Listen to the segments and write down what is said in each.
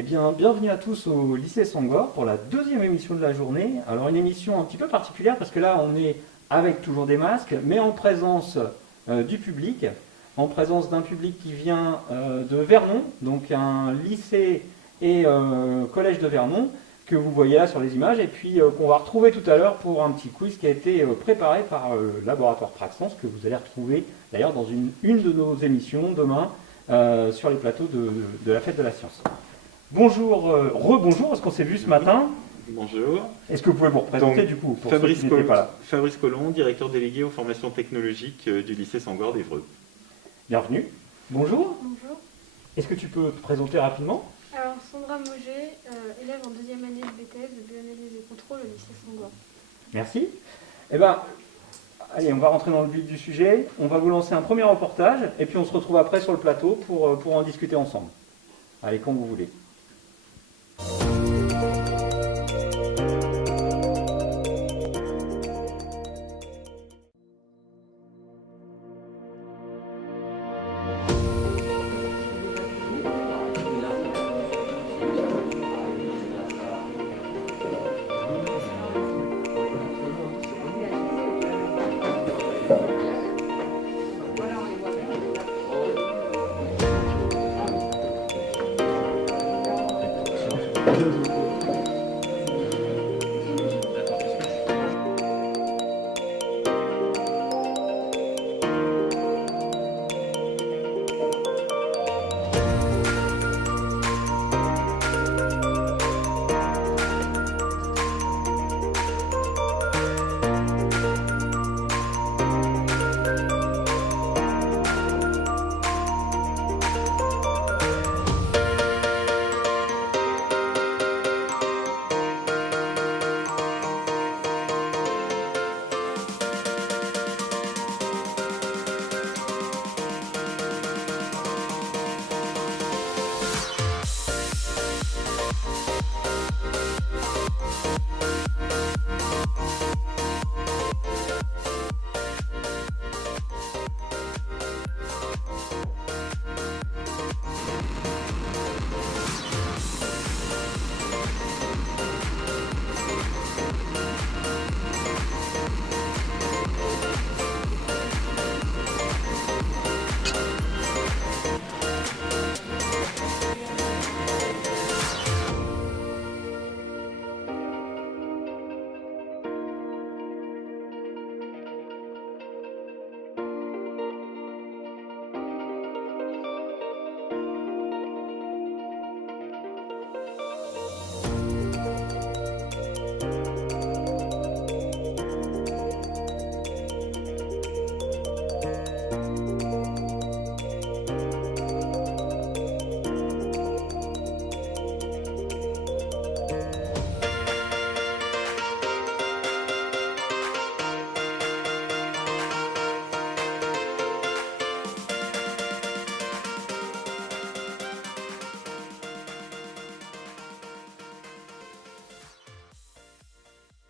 Eh bien, bienvenue à tous au lycée Sangor pour la deuxième émission de la journée. Alors, une émission un petit peu particulière parce que là, on est avec toujours des masques, mais en présence du public, en présence d'un public qui vient de Vernon, donc un lycée et collège de Vernon, que vous voyez là sur les images, et puis qu'on va retrouver tout à l'heure pour un petit quiz qui a été préparé par le laboratoire Praxens, que vous allez retrouver d'ailleurs dans une de nos émissions demain sur les plateaux de la fête de la science. Bonjour, rebonjour, est-ce qu'on s'est vu ce matin? Bonjour. Est-ce que vous pouvez vous représenter du coup pour Fabrice, ceux qui n'étaient pas là? Fabrice Collomb, directeur délégué aux formations technologiques du lycée Sangor d'Évreux. Bienvenue. Bonjour. Bonjour. Est-ce que tu peux te présenter rapidement? Alors, Sandra Mauger, élève en deuxième année de BTS de bioanalyse et contrôle au lycée Sangor. Merci. Eh bien, allez, on va rentrer dans le vif du sujet. On va vous lancer un premier reportage et puis on se retrouve après sur le plateau pour en discuter ensemble. Allez, quand vous voulez.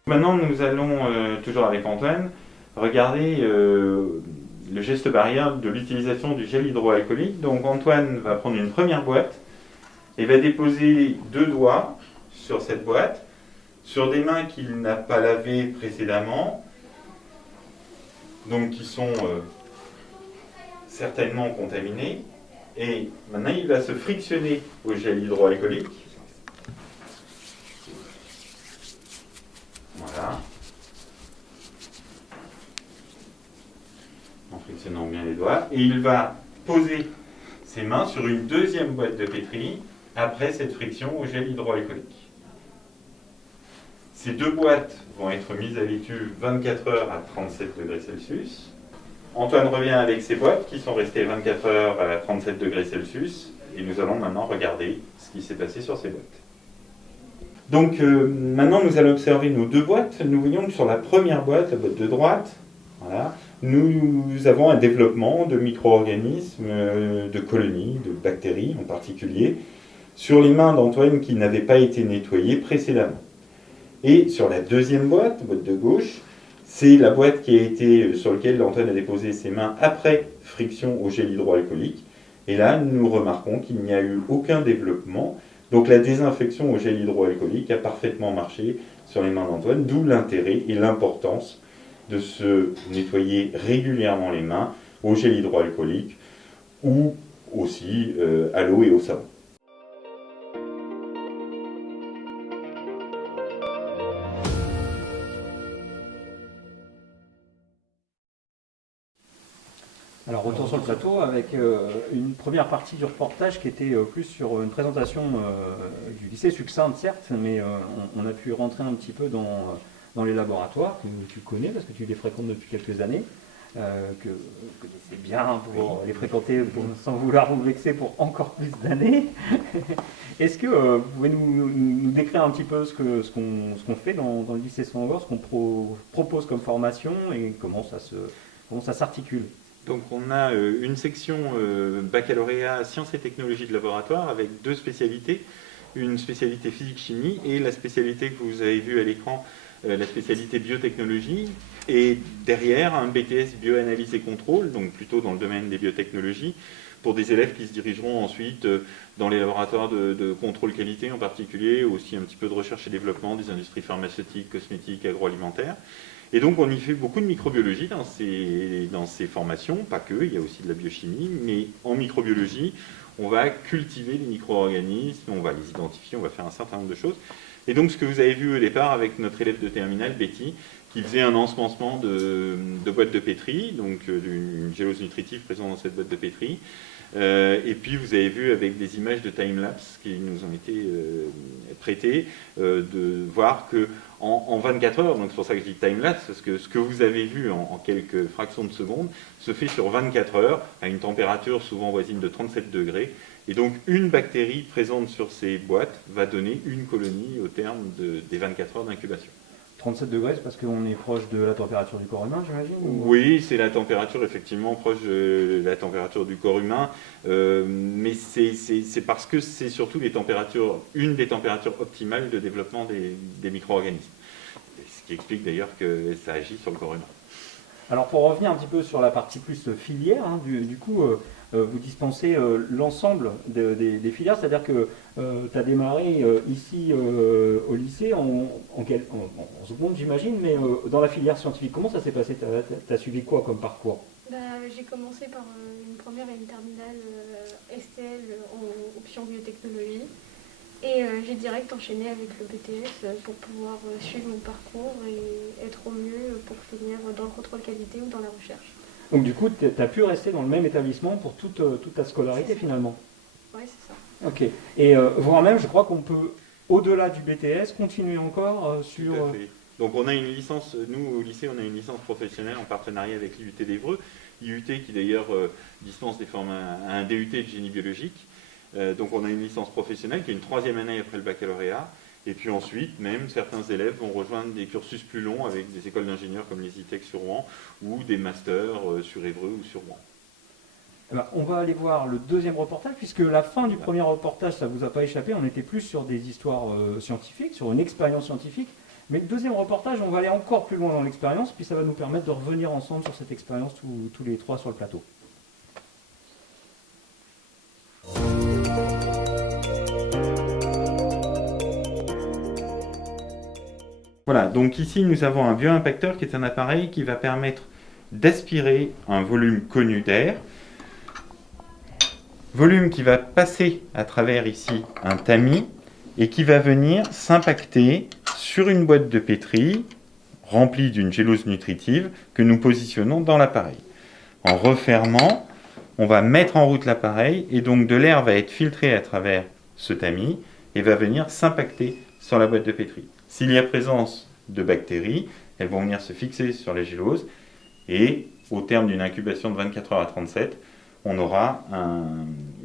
Maintenant, nous allons, toujours avec Antoine, regarder le geste barrière de l'utilisation du gel hydroalcoolique. Donc Antoine va prendre une première boîte et va déposer deux doigts sur cette boîte, sur des mains qu'il n'a pas lavées précédemment, donc qui sont certainement contaminées. Et maintenant, il va se frictionner au gel hydroalcoolique. Voilà. En frictionnant bien les doigts. Et il va poser ses mains sur une deuxième boîte de pétri après cette friction au gel hydroalcoolique. Ces deux boîtes vont être mises à l'étuve 24 heures à 37 degrés Celsius. Antoine revient avec ses boîtes qui sont restées 24 heures à 37 degrés Celsius. Et nous allons maintenant regarder ce qui s'est passé sur ces boîtes. Donc maintenant nous allons observer nos deux boîtes. Nous voyons que sur la première boîte, la boîte de droite, voilà, nous avons un développement de micro-organismes, de colonies, de bactéries en particulier, sur les mains d'Antoine qui n'avaient pas été nettoyées précédemment. Et sur la deuxième boîte de gauche, c'est la boîte sur laquelle Antoine a déposé ses mains après friction au gel hydroalcoolique. Et là, nous remarquons qu'il n'y a eu aucun développement Donc la désinfection au gel hydroalcoolique a parfaitement marché sur les mains d'Antoine, d'où l'intérêt et l'importance de se nettoyer régulièrement les mains au gel hydroalcoolique ou aussi à l'eau et au savon. Alors retour sur le plateau avec une première partie du reportage qui était plus sur une présentation du lycée succincte certes, mais on a pu rentrer un petit peu dans les laboratoires que tu connais parce que tu les fréquentes depuis quelques années, que vous connaissez bien pour les fréquenter sans vouloir vous vexer pour encore plus d'années. Est-ce que vous pouvez nous décrire un petit peu ce qu'on fait dans le lycée Sangor, ce qu'on propose comme formation et comment ça s'articule? Donc on a une section baccalauréat sciences et technologies de laboratoire avec deux spécialités, une spécialité physique-chimie et la spécialité que vous avez vue à l'écran, la spécialité biotechnologie, et derrière un BTS bioanalyse et contrôle, donc plutôt dans le domaine des biotechnologies, pour des élèves qui se dirigeront ensuite dans les laboratoires de contrôle qualité en particulier, aussi un petit peu de recherche et développement des industries pharmaceutiques, cosmétiques, agroalimentaires. Et donc on y fait beaucoup de microbiologie dans ces formations, pas que, il y a aussi de la biochimie, mais en microbiologie, on va cultiver les micro-organismes, on va les identifier, on va faire un certain nombre de choses. Et donc ce que vous avez vu au départ avec notre élève de terminale, Betty, qui faisait un ensemencement de boîtes de pétri, donc d'une gélose nutritive présente dans cette boîte de pétri. Et puis vous avez vu avec des images de time-lapse qui nous ont été prêtées, de voir que en 24 heures, donc c'est pour ça que je dis time-lapse, parce que ce que vous avez vu en quelques fractions de secondes se fait sur 24 heures à une température souvent voisine de 37 degrés. Et donc une bactérie présente sur ces boîtes va donner une colonie au terme des 24 heures d'incubation. 37 degrés, c'est parce qu'on est proche de la température du corps humain, j'imagine? Oui, c'est la température effectivement proche de la température du corps humain, mais c'est parce que c'est surtout une des températures optimales de développement des micro-organismes. Ce qui explique d'ailleurs que ça agit sur le corps humain. Alors pour revenir un petit peu sur la partie plus filière, hein, du coup, vous dispensez l'ensemble des filières, c'est-à-dire que tu as démarré ici au lycée en seconde, j'imagine, mais dans la filière scientifique. Comment ça s'est passé? Tu as suivi quoi comme parcours? J'ai commencé par une première et une terminale STL en option biotechnologie. Et j'ai direct enchaîné avec le BTS pour pouvoir suivre mon parcours et être au mieux pour finir dans le contrôle qualité ou dans la recherche. Donc du coup, tu as pu rester dans le même établissement pour toute ta scolarité finalement? Oui, c'est ça. Ok. Et voire même, je crois qu'on peut, au-delà du BTS, continuer encore sur... Tout à fait. Donc on a une licence, nous au lycée, on a une licence professionnelle en partenariat avec l'IUT d'Évreux. IUT qui d'ailleurs dispense un DUT de génie biologique. Donc on a une licence professionnelle qui est une 3e année après le baccalauréat. Et puis ensuite, même certains élèves vont rejoindre des cursus plus longs avec des écoles d'ingénieurs comme les ITEC sur Rouen ou des masters sur Évreux ou sur Rouen. Eh ben, on va aller voir le deuxième reportage, puisque la fin du premier reportage, ça ne vous a pas échappé, on était plus sur des histoires scientifiques, sur une expérience scientifique. Mais le deuxième reportage, on va aller encore plus loin dans l'expérience, puis ça va nous permettre de revenir ensemble sur cette expérience tous les trois sur le plateau. Voilà, donc ici nous avons un bioimpacteur qui est un appareil qui va permettre d'aspirer un volume connu d'air, volume qui va passer à travers ici un tamis et qui va venir s'impacter sur une boîte de pétri remplie d'une gélose nutritive que nous positionnons dans l'appareil. En refermant, on va mettre en route l'appareil et donc de l'air va être filtré à travers ce tamis et va venir s'impacter sur la boîte de pétri. S'il y a présence de bactéries, elles vont venir se fixer sur les géloses et au terme d'une incubation de 24 heures à 37, on aura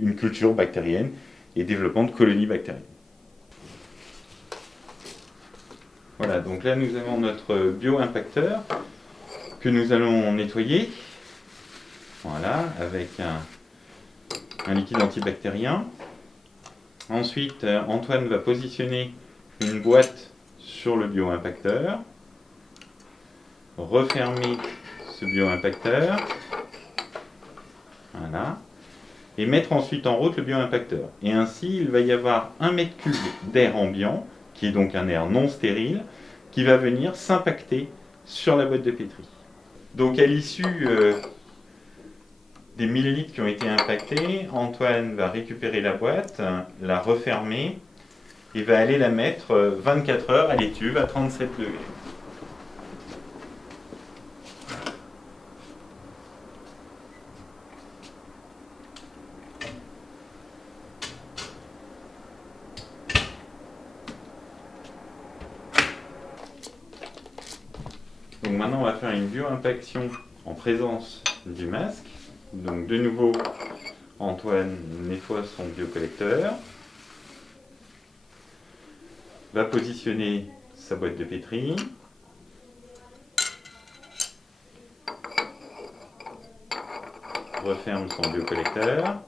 une culture bactérienne et développement de colonies bactériennes. Voilà, donc là nous avons notre bioimpacteur que nous allons nettoyer. Voilà, avec un liquide antibactérien. Ensuite, Antoine va positionner une boîte sur le bioimpacteur, refermer ce bioimpacteur. Voilà. et mettre ensuite en route le bioimpacteur. Et ainsi, il va y avoir 1 mètre cube d'air ambiant, qui est donc un air non stérile, qui va venir s'impacter sur la boîte de pétri. Donc à l'issue des 1000 litres qui ont été impactés, Antoine va récupérer la boîte, la refermer, et va aller la mettre 24 heures à l'étuve à 37 degrés. Donc maintenant, on va faire une bioimpaction en présence du masque. Donc de nouveau, Antoine nettoie son biocollecteur, va positionner sa boîte de pétri, referme son biocollecteur,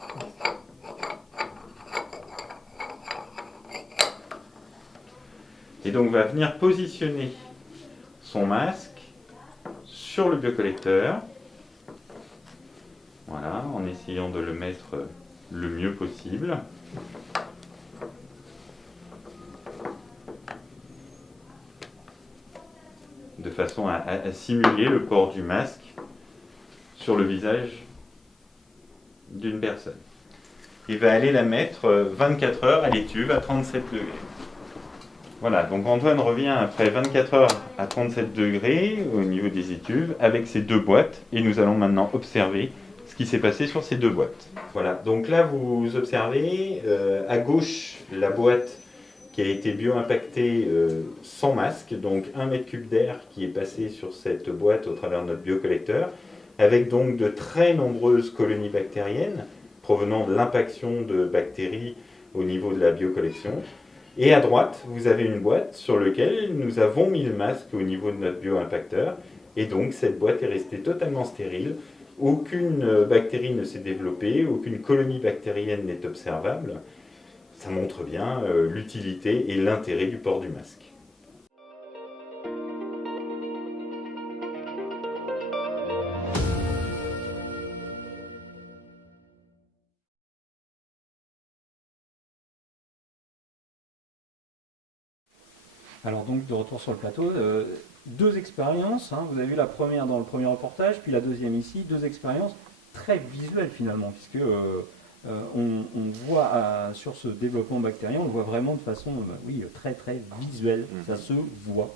et donc va venir positionner son masque sur le biocollecteur, voilà, en essayant de le mettre le mieux possible. De façon à simuler le port du masque sur le visage d'une personne. Il va aller la mettre 24 heures à l'étuve à 37 degrés. Voilà, donc Antoine revient après 24 heures à 37 degrés au niveau des étuves avec ces 2 boîtes et nous allons maintenant observer ce qui s'est passé sur ces 2 boîtes. Voilà, donc là vous observez à gauche la boîte qui a été bioimpactée sans masque, donc 1 mètre cube d'air qui est passé sur cette boîte au travers de notre biocollecteur, avec donc de très nombreuses colonies bactériennes provenant de l'impaction de bactéries au niveau de la biocollection. Et à droite, vous avez une boîte sur laquelle nous avons mis le masque au niveau de notre bioimpacteur. Et donc, cette boîte est restée totalement stérile. Aucune bactérie ne s'est développée, aucune colonie bactérienne n'est observable. Ça montre bien l'utilité et l'intérêt du port du masque. Alors donc de retour sur le plateau, 2 expériences, hein. Vous avez vu la première dans le premier reportage, puis la deuxième ici, 2 expériences très visuelles finalement, puisque on voit sur ce développement bactérien, on le voit vraiment de façon oui, très très visuelle, ça se voit.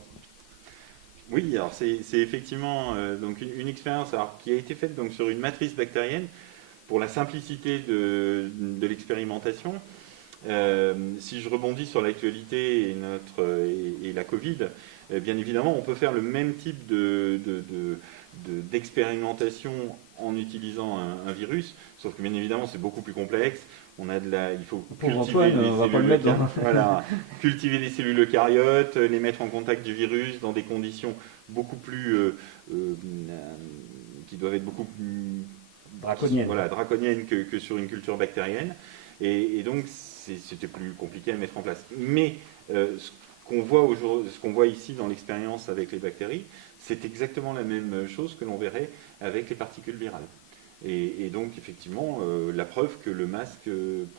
Oui, alors c'est effectivement donc une expérience qui a été faite donc, sur une matrice bactérienne pour la simplicité de l'expérimentation. Si je rebondis sur l'actualité et la Covid, bien évidemment, on peut faire le même type d'expérimentation en utilisant un virus, sauf que bien évidemment, c'est beaucoup plus complexe. Il faut cultiver des cellules eucaryotes, les mettre en contact du virus dans des conditions beaucoup plus qui doivent être beaucoup plus draconiennes que sur une culture bactérienne. Et donc, c'était plus compliqué à mettre en place. Mais ce qu'on voit ici dans l'expérience avec les bactéries, c'est exactement la même chose que l'on verrait avec les particules virales. Et donc, effectivement, la preuve que le masque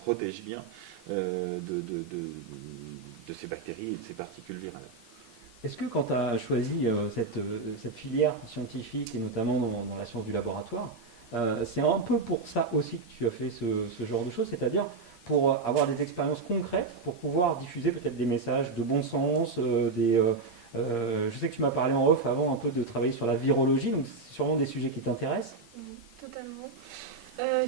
protège bien de ces bactéries et de ces particules virales. Est-ce que quand tu as choisi cette filière scientifique, et notamment dans la science du laboratoire, c'est un peu pour ça aussi que tu as fait ce genre de choses, c'est-à-dire pour avoir des expériences concrètes, pour pouvoir diffuser peut-être des messages de bon sens, je sais que tu m'as parlé en off avant un peu de travailler sur la virologie, donc c'est sûrement des sujets qui t'intéressent. Totalement.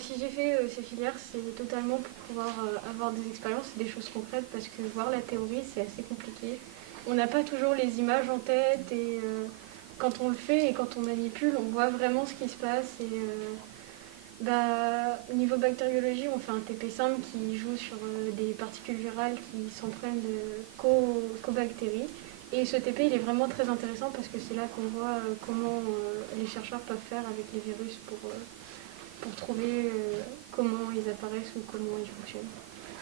Si j'ai fait ces filières, c'est totalement pour pouvoir avoir des expériences et des choses concrètes, parce que voir la théorie, c'est assez compliqué. On n'a pas toujours les images en tête, et quand on le fait et quand on manipule, on voit vraiment ce qui se passe. Et au niveau bactériologie, on fait un TP simple qui joue sur des particules virales qui s'entraînent de cobactéries. Et ce TP, il est vraiment très intéressant parce que c'est là qu'on voit comment les chercheurs peuvent faire avec les virus pour trouver comment ils apparaissent ou comment ils fonctionnent.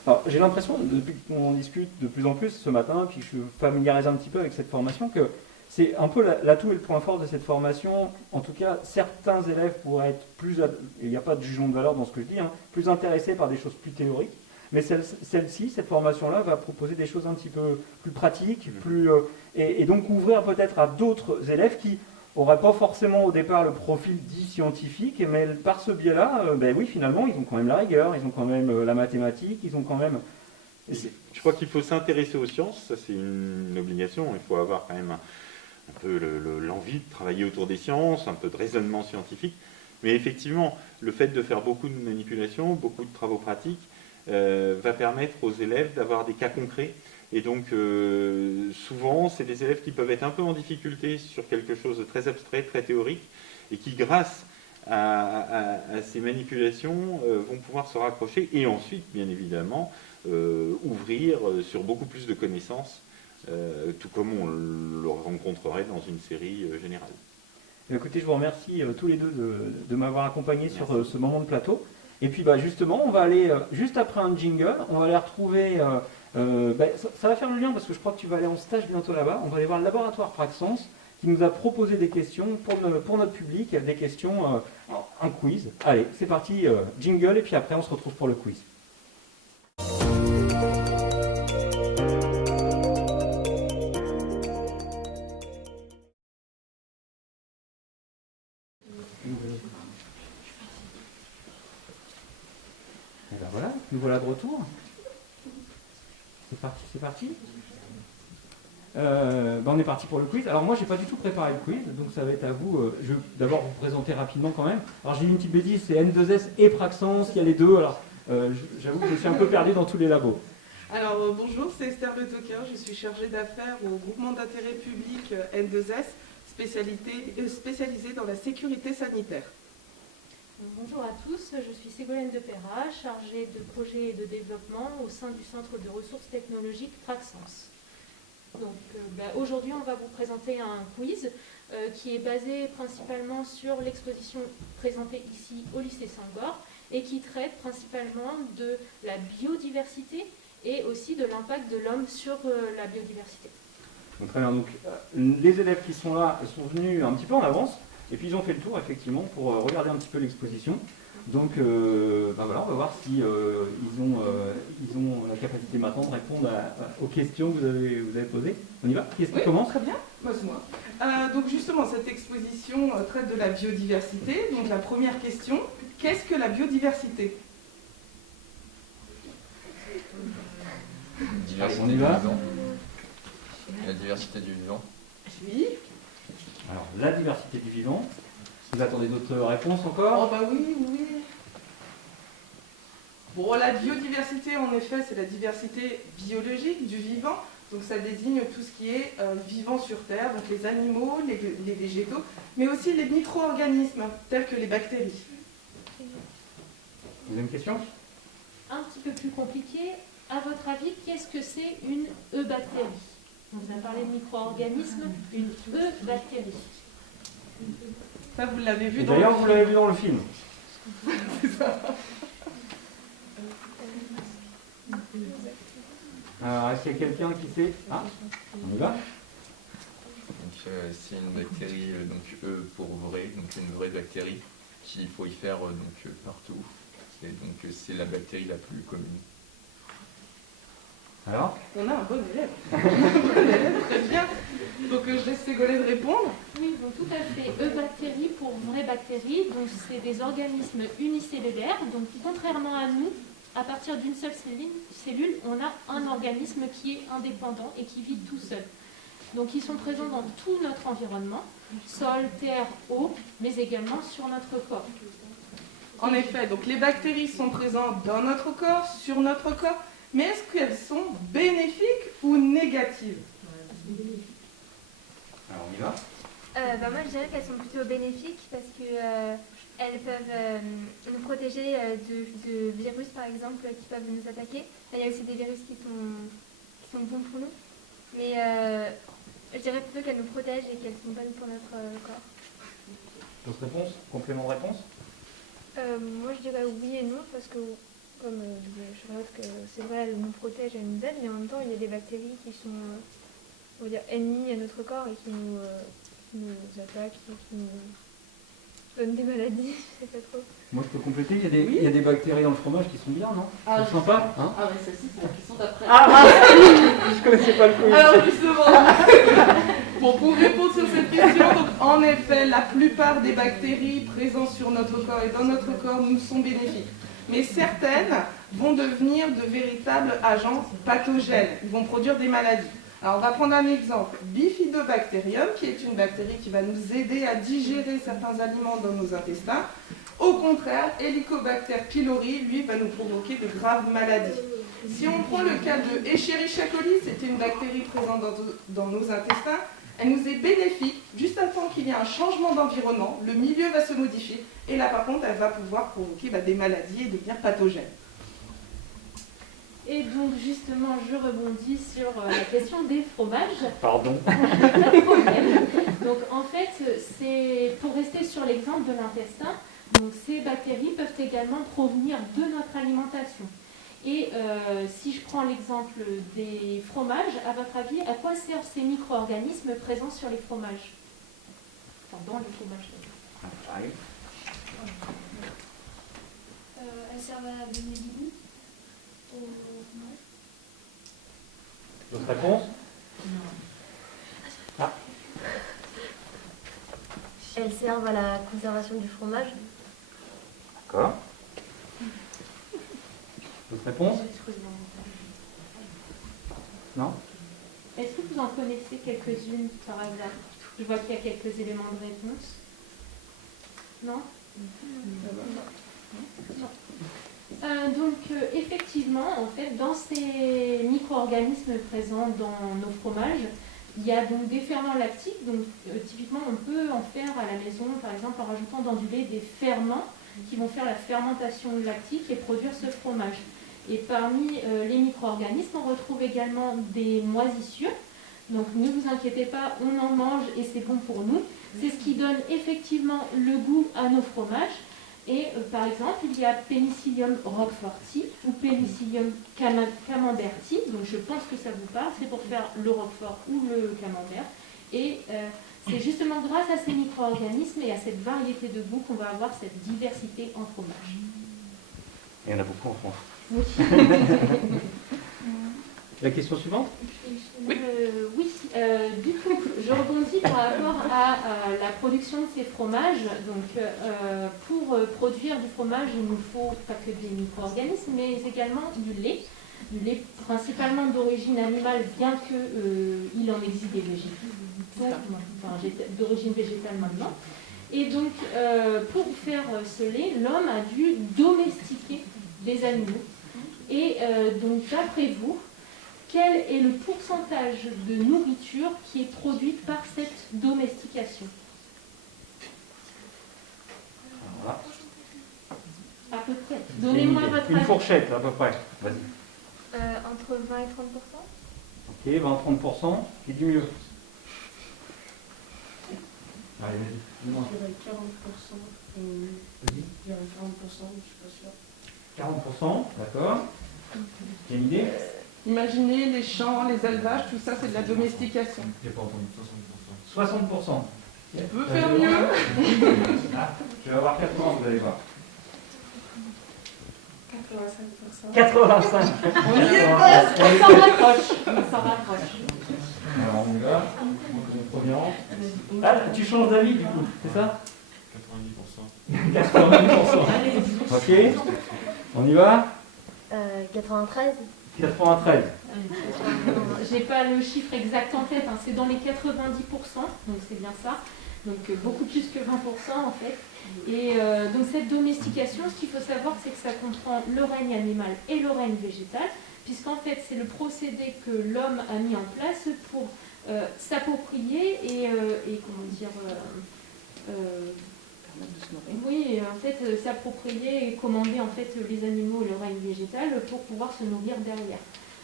Alors, j'ai l'impression, depuis qu'on discute de plus en plus ce matin, puis que je familiarise un petit peu avec cette formation, que c'est un peu l'atout et le point fort de cette formation. En tout cas, certains élèves pourraient être plus, il n'y a pas de jugement de valeur dans ce que je dis, hein, plus intéressés par des choses plus théoriques. Mais celle-ci, cette formation-là, va proposer des choses un petit peu plus pratiques, et donc ouvrir peut-être à d'autres élèves qui n'auraient pas forcément au départ le profil dit scientifique, mais par ce biais-là, ben oui, finalement, ils ont quand même la rigueur, ils ont quand même la mathématique, ils ont quand même... Je crois qu'il faut s'intéresser aux sciences, ça c'est une obligation, il faut avoir quand même un peu l'envie de travailler autour des sciences, un peu de raisonnement scientifique, mais effectivement, le fait de faire beaucoup de manipulations, beaucoup de travaux pratiques, va permettre aux élèves d'avoir des cas concrets. Et donc, souvent, c'est des élèves qui peuvent être un peu en difficulté sur quelque chose de très abstrait, très théorique, et qui, grâce à ces manipulations, vont pouvoir se raccrocher, et ensuite, bien évidemment, ouvrir sur beaucoup plus de connaissances, tout comme on le rencontrerait dans une série générale. Écoutez, je vous remercie tous les deux de m'avoir accompagné sur ce moment de plateau. Et puis bah, justement, on va aller, juste après un jingle, on va aller retrouver, ça va faire le lien parce que je crois que tu vas aller en stage bientôt là-bas, on va aller voir le laboratoire Praxens qui nous a proposé des questions pour notre public, des questions, un quiz. Allez, c'est parti, jingle, et puis après on se retrouve pour le quiz. Et ben voilà, nous voilà de retour. C'est parti. On est parti pour le quiz. Alors moi, j'ai pas du tout préparé le quiz, donc ça va être à vous. Je vais d'abord vous présenter rapidement quand même. Alors j'ai eu une petite bêtise, c'est N2S et Praxens, il y a les deux. Alors j'avoue que je suis un peu perdu dans tous les labos. Alors bonjour, c'est Esther Le Toquin, je suis chargée d'affaires au groupement d'intérêt public N2S, spécialisé dans la sécurité sanitaire. Bonjour à tous, je suis Ségolène de Perra, chargée de projet et de développement au sein du Centre de ressources technologiques Praxens. Donc aujourd'hui, on va vous présenter un quiz qui est basé principalement sur l'exposition présentée ici au lycée Senghor et qui traite principalement de la biodiversité et aussi de l'impact de l'homme sur la biodiversité. Donc, très bien. Donc, les élèves qui sont là sont venus un petit peu en avance. Et puis ils ont fait le tour effectivement pour regarder un petit peu l'exposition. Donc voilà, on va voir si ils ont la capacité maintenant de répondre aux questions que vous avez posées. On y va? Qui est-ce qui commence? Très bien, moi c'est moi. Donc justement, cette exposition traite de la biodiversité. Donc la première question, qu'est-ce que la biodiversité? On y va? La diversité du vivant. Oui. Alors, la diversité du vivant. Vous attendez d'autres réponses encore? Oh bah oui. Bon, la biodiversité, en effet, c'est la diversité biologique du vivant. Donc ça désigne tout ce qui est vivant sur Terre, donc les animaux, les végétaux, mais aussi les micro-organismes, tels que les bactéries. Deuxième question? Un petit peu plus compliqué, à votre avis, qu'est-ce que c'est une eubactérie? On vous a parlé de micro-organismes, une eubactérie. Ça, vous l'avez vu dans D'ailleurs, vous l'avez vu dans le film. Alors, est-ce qu'il y a quelqu'un qui sait? Ah, on y va? C'est une bactérie, donc E pour vrai, donc une vraie bactérie qu'il faut y faire partout. Et donc c'est la bactérie la plus commune. Alors? On a un bon élève. Très bien. Donc je laisse Ségolène répondre. Oui, donc tout à fait. Eubactérie pour vraie bactérie, donc c'est des organismes unicellulaires. Donc contrairement à nous, à partir d'une seule cellule, on a un organisme qui est indépendant et qui vit tout seul. Donc ils sont présents dans tout notre environnement, sol, terre, eau, mais également sur notre corps. En effet, donc les bactéries sont présentes dans notre corps, sur notre corps, mais est-ce qu'elles sont bénéfiques ou négatives? Alors, on y va? Moi, je dirais qu'elles sont plutôt bénéfiques parce qu'elles peuvent nous protéger de virus, par exemple, qui peuvent nous attaquer. Il y a aussi des virus qui sont bons pour nous. Mais je dirais plutôt qu'elles nous protègent et qu'elles sont bonnes pour notre corps. D'autres réponses? Complément de réponse? Moi, je dirais oui et non parce que, comme je regarde que c'est vrai, elles nous protègent, elles nous aident, mais en même temps, il y a des bactéries qui sont on va dire, ennemis à notre corps et qui nous attaquent, et qui nous donnent des maladies, je sais pas trop. Moi, je peux compléter, il y a des bactéries dans le fromage qui sont bien, non? Ah, C'est sympa, hein? Ah, mais celle-ci, c'est la question d'après. Je connaissais pas le coup. Alors justement, bon, pour répondre sur cette question, donc, en effet, la plupart des bactéries présentes sur notre corps et dans notre corps nous sont bénéfiques. Mais certaines vont devenir de véritables agents pathogènes. Ils vont produire des maladies. Alors on va prendre un exemple, Bifidobacterium, qui est une bactérie qui va nous aider à digérer certains aliments dans nos intestins. Au contraire, Helicobacter pylori, lui, va nous provoquer de graves maladies. Si on prend le cas de Escherichia coli, c'était une bactérie présente dans nos intestins, elle nous est bénéfique juste avant qu'il y ait un changement d'environnement, le milieu va se modifier, et là par contre, elle va pouvoir provoquer des maladies et devenir pathogène. Et donc justement, je rebondis sur la question des fromages. Pardon. Pas de problème. Donc en fait, c'est pour rester sur l'exemple de l'intestin, donc ces bactéries peuvent également provenir de notre alimentation. Et si je prends l'exemple des fromages, à votre avis, à quoi servent ces micro-organismes présents sur les fromages? Enfin, dans les fromages. Elles servent à donner du goût au fromage. D'autres réponses? Elles servent à la conservation du fromage. D'accord. D'autres réponses? Non? Est-ce que vous en connaissez quelques-unes par hasard? Je vois qu'il y a quelques éléments de réponse. Non? Donc effectivement, en fait, dans ces micro-organismes présents dans nos fromages, il y a donc des ferments lactiques. Donc typiquement, on peut en faire à la maison, par exemple, en rajoutant dans du lait des ferments qui vont faire la fermentation lactique et produire ce fromage. Et parmi les micro-organismes, on retrouve également des moisissures. Donc ne vous inquiétez pas, on en mange et c'est bon pour nous. C'est ce qui donne effectivement le goût à nos fromages. Et par exemple, il y a Penicillium roqueforti ou Penicillium camemberti. Donc je pense que ça vous parle, c'est pour faire le roquefort ou le camembert. Et c'est justement grâce à ces micro-organismes et à cette variété de goût qu'on va avoir cette diversité en fromage. Il y en a beaucoup en France. Oui. La question suivante? Oui. Du coup, je rebondis par rapport à la production de ces fromages. Donc, pour produire du fromage, il nous faut pas que des micro-organismes, mais également du lait principalement d'origine animale, bien qu'il en existe des végétaux, d'origine végétale maintenant. Et donc, pour faire ce lait, l'homme a dû domestiquer des animaux. Et donc, d'après vous, quel est le pourcentage de nourriture qui est produite par cette domestication? Voilà. À peu près. Donnez-moi votre avis. Une fourchette, à peu près. Vas-y. Entre 20 et 30%. Ok, 20-30%, qui dit mieux? Allez, vas-y. Dis-moi. Je dirais 40%. Vas-y. Je dirais 40%, je suis pas sûr. 40%, d'accord. Quelle idée? Imaginez les champs, les élevages, tout ça c'est de la domestication. J'ai pas entendu 60%. 60%. On peut faire mieux. Ah, je vais avoir 80, vous allez voir. 85%. 85. On y est On s'en rapproche. On s'en rapproche. Alors on y va. Premier rang. Ah, tu changes d'avis du coup, c'est ça? 90%. 90%. Ok. On y va? 93. 93. J'ai pas le chiffre exact en tête, hein. C'est dans les 90%, donc c'est bien ça. Donc beaucoup plus que 20% en fait. Et donc cette domestication, ce qu'il faut savoir, c'est que ça comprend le règne animal et le règne végétal, puisqu'en fait c'est le procédé que l'homme a mis en place pour s'approprier et comment dire oui, en fait, s'approprier et commander en fait les animaux et le règne végétal pour pouvoir se nourrir derrière.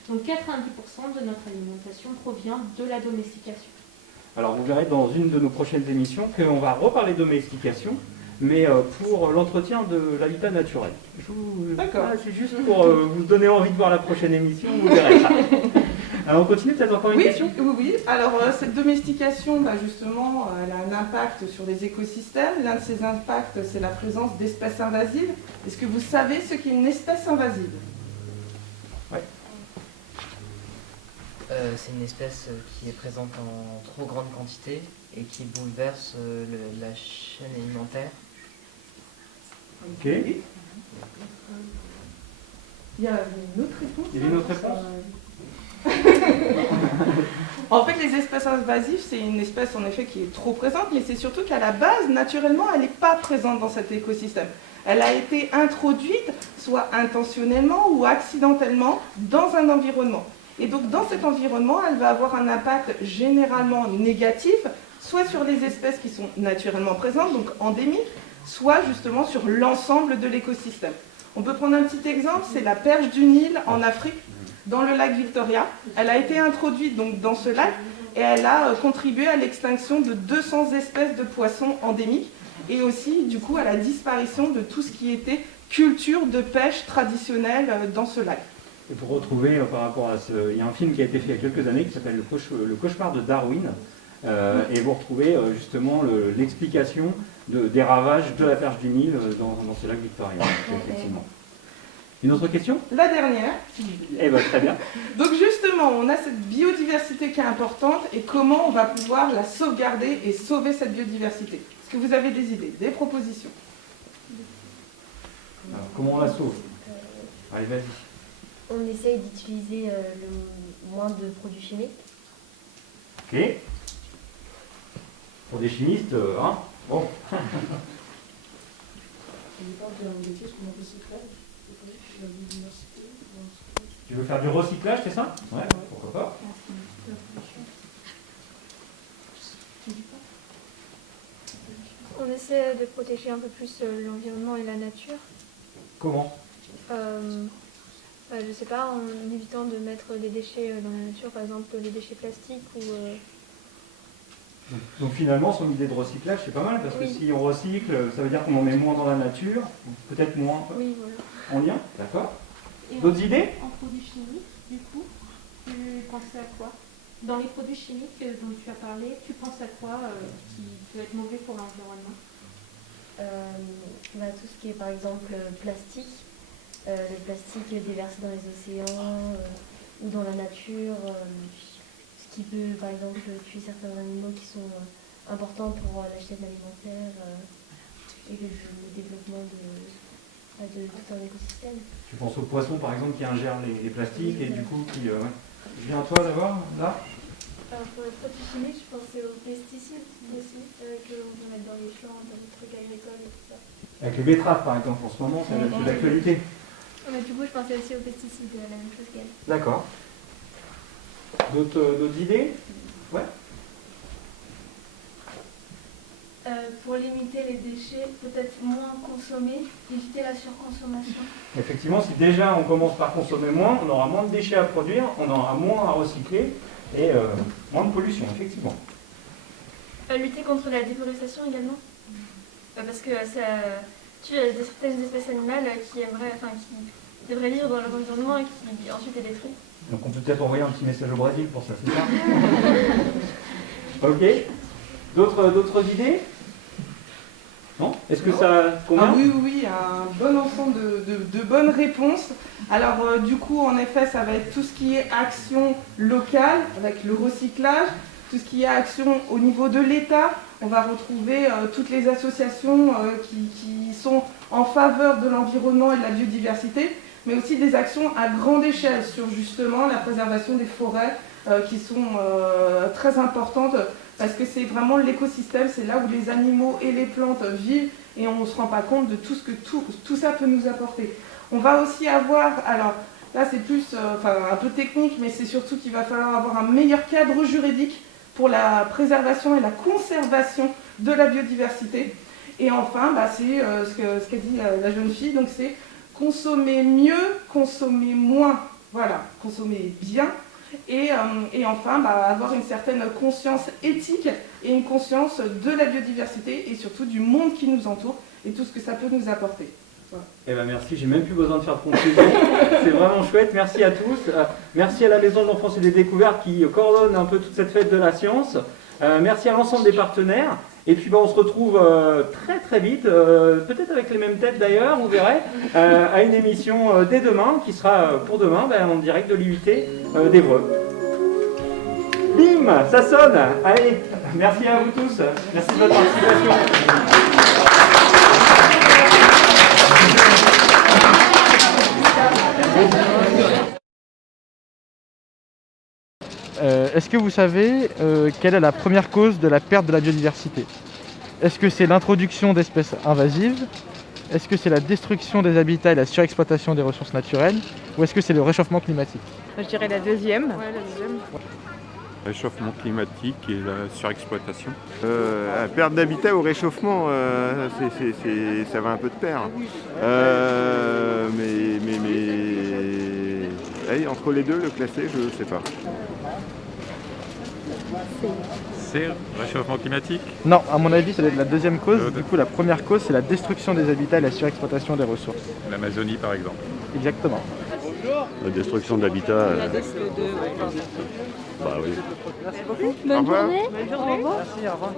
Donc 90% de notre alimentation provient de la domestication. Alors vous verrez dans une de nos prochaines émissions qu'on va reparler de domestication, mais pour l'entretien de l'habitat naturel. D'accord. C'est juste pour vous donner envie de voir la prochaine émission, vous verrez ça. Alors on continue peut-être encore une Oui, question. oui, oui. Alors cette domestication, justement, elle a un impact sur les écosystèmes. L'un de ces impacts, c'est la présence d'espèces invasives. Est-ce que vous savez ce qu'est une espèce invasive? C'est une espèce qui est présente en trop grande quantité et qui bouleverse la chaîne alimentaire. Ok. Il y a une autre réponse. Il y a une autre réponse. En fait, les espèces invasives, c'est une espèce en effet qui est trop présente, mais c'est surtout qu'à la base, naturellement, elle n'est pas présente dans cet écosystème. Elle a été introduite, soit intentionnellement ou accidentellement, dans un environnement. Et donc, dans cet environnement, elle va avoir un impact généralement négatif, soit sur les espèces qui sont naturellement présentes, donc endémiques, soit justement sur l'ensemble de l'écosystème. On peut prendre un petit exemple, c'est la perche du Nil en Afrique, dans le lac Victoria. Elle a été introduite donc dans ce lac et elle a contribué à l'extinction de 200 espèces de poissons endémiques et aussi du coup à la disparition de tout ce qui était culture de pêche traditionnelle dans ce lac. Et pour retrouver par rapport à ce... Il y a un film qui a été fait il y a quelques années qui s'appelle Le cauchemar de Darwin. Et vous retrouvez justement l'explication des ravages de la perche du Nil dans ce lac Victoria. Effectivement. Une autre question? La dernière. Eh bien, très bien. Donc justement, on a cette biodiversité qui est importante et comment on va pouvoir la sauvegarder et sauver cette biodiversité? Est-ce que vous avez des idées, des propositions? Alors, comment on la sauve? Allez, vas-y. On essaye d'utiliser le moins de produits chimiques. Ok. Pour des chimistes, hein? Bon. Tu veux faire du recyclage, c'est ça? Ouais, pourquoi pas. On essaie de protéger un peu plus l'environnement et la nature. Comment? Je sais pas, en évitant de mettre des déchets dans la nature, par exemple les déchets plastiques ou... Donc finalement, son idée de recyclage, c'est pas mal, parce que Oui. si on recycle, ça veut dire qu'on en met moins dans la nature, peut-être moins Oui, voilà. en lien, d'accord? Et D'autres idées? En produits chimiques, du coup, tu pensais à quoi? Dans les produits chimiques dont tu as parlé, tu penses à quoi qui peut être mauvais pour l'environnement? Tout ce qui est par exemple plastique, le plastique déversé dans les océans ou dans la nature, ce qui peut par exemple tuer certains animaux qui sont importants pour la chaîne alimentaire et le développement de tout un écosystème. Tu penses aux poissons, par exemple, qui ingèrent les plastiques et du coup qui... ouais. Je viens à toi d'abord, là? Alors pour les produits chimiques, je pensais aux pesticides aussi, que l'on peut mettre dans les champs, dans les trucs agricoles et tout ça. Avec les betteraves, par exemple, en ce moment, c'est d'actualité. Mais du coup, je pensais aussi aux pesticides, la même chose qu'elle. D'accord. D'autres idées? Ouais. Pour limiter les déchets, peut-être moins consommer, éviter la surconsommation. Effectivement, si déjà on commence par consommer moins, on aura moins de déchets à produire, on aura moins à recycler et moins de pollution, effectivement. Lutter contre la déforestation également. Parce que ça tue certaines espèces animales qui devraient vivre dans leur environnement et qui ensuite est détruit. Donc on peut peut-être envoyer un petit message au Brésil pour ça, c'est ça? Ok. D'autres idées? Non? Est-ce que ça convient? Oui, un bon ensemble de bonnes réponses. Alors du coup, en effet, ça va être tout ce qui est action locale, avec le recyclage, tout ce qui est action au niveau de l'État. On va retrouver toutes les associations qui sont en faveur de l'environnement et de la biodiversité, mais aussi des actions à grande échelle sur justement la préservation des forêts qui sont très importantes parce que c'est vraiment l'écosystème, c'est là où les animaux et les plantes vivent et on ne se rend pas compte de tout ce que tout ça peut nous apporter. On va aussi avoir, alors là c'est plus un peu technique, mais c'est surtout qu'il va falloir avoir un meilleur cadre juridique pour la préservation et la conservation de la biodiversité. Et enfin, c'est ce qu'a dit la jeune fille, donc c'est consommer mieux, consommer moins, voilà, consommer bien, et enfin avoir une certaine conscience éthique et une conscience de la biodiversité et surtout du monde qui nous entoure et tout ce que ça peut nous apporter. Eh ben merci, j'ai même plus besoin de faire de conclusion. C'est vraiment chouette, merci à tous. Merci à la Maison de l'Enfance et des Découvertes qui coordonne un peu toute cette fête de la science. Merci à l'ensemble des partenaires. Et puis on se retrouve très très vite, peut-être avec les mêmes têtes d'ailleurs, vous verrez, à une émission dès demain, qui sera pour demain en direct de l'IUT d'Évreux. Bim, ça sonne. Allez, merci à vous tous. Merci de votre participation. Est-ce que vous savez quelle est la première cause de la perte de la biodiversité? Est-ce que c'est l'introduction d'espèces invasives? Est-ce que c'est la destruction des habitats et la surexploitation des ressources naturelles? Ou est-ce que c'est le réchauffement climatique? Je dirais la deuxième. Ouais, la deuxième. Réchauffement climatique et la surexploitation. La perte d'habitat ou réchauffement, ça va un peu de pair. Allez, entre les deux, le classer, je ne sais pas. C'est réchauffement climatique? Non, à mon avis, ça doit être la deuxième cause. Du coup, la première cause, c'est la destruction des habitats et la surexploitation des ressources. L'Amazonie, par exemple. Exactement. La destruction de l'habitat. Bah oui. Bonne journée. Merci, au revoir.